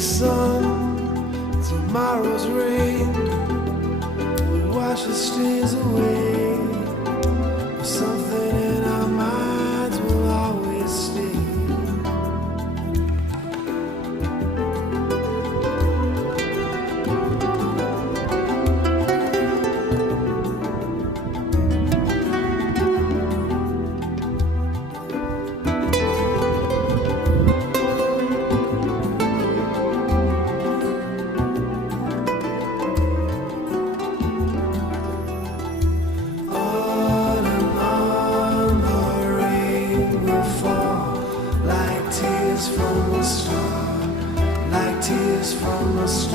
sun, tomorrow's rain will wash the stains away. Something in our minds will always stay. From a star, like tears from a star.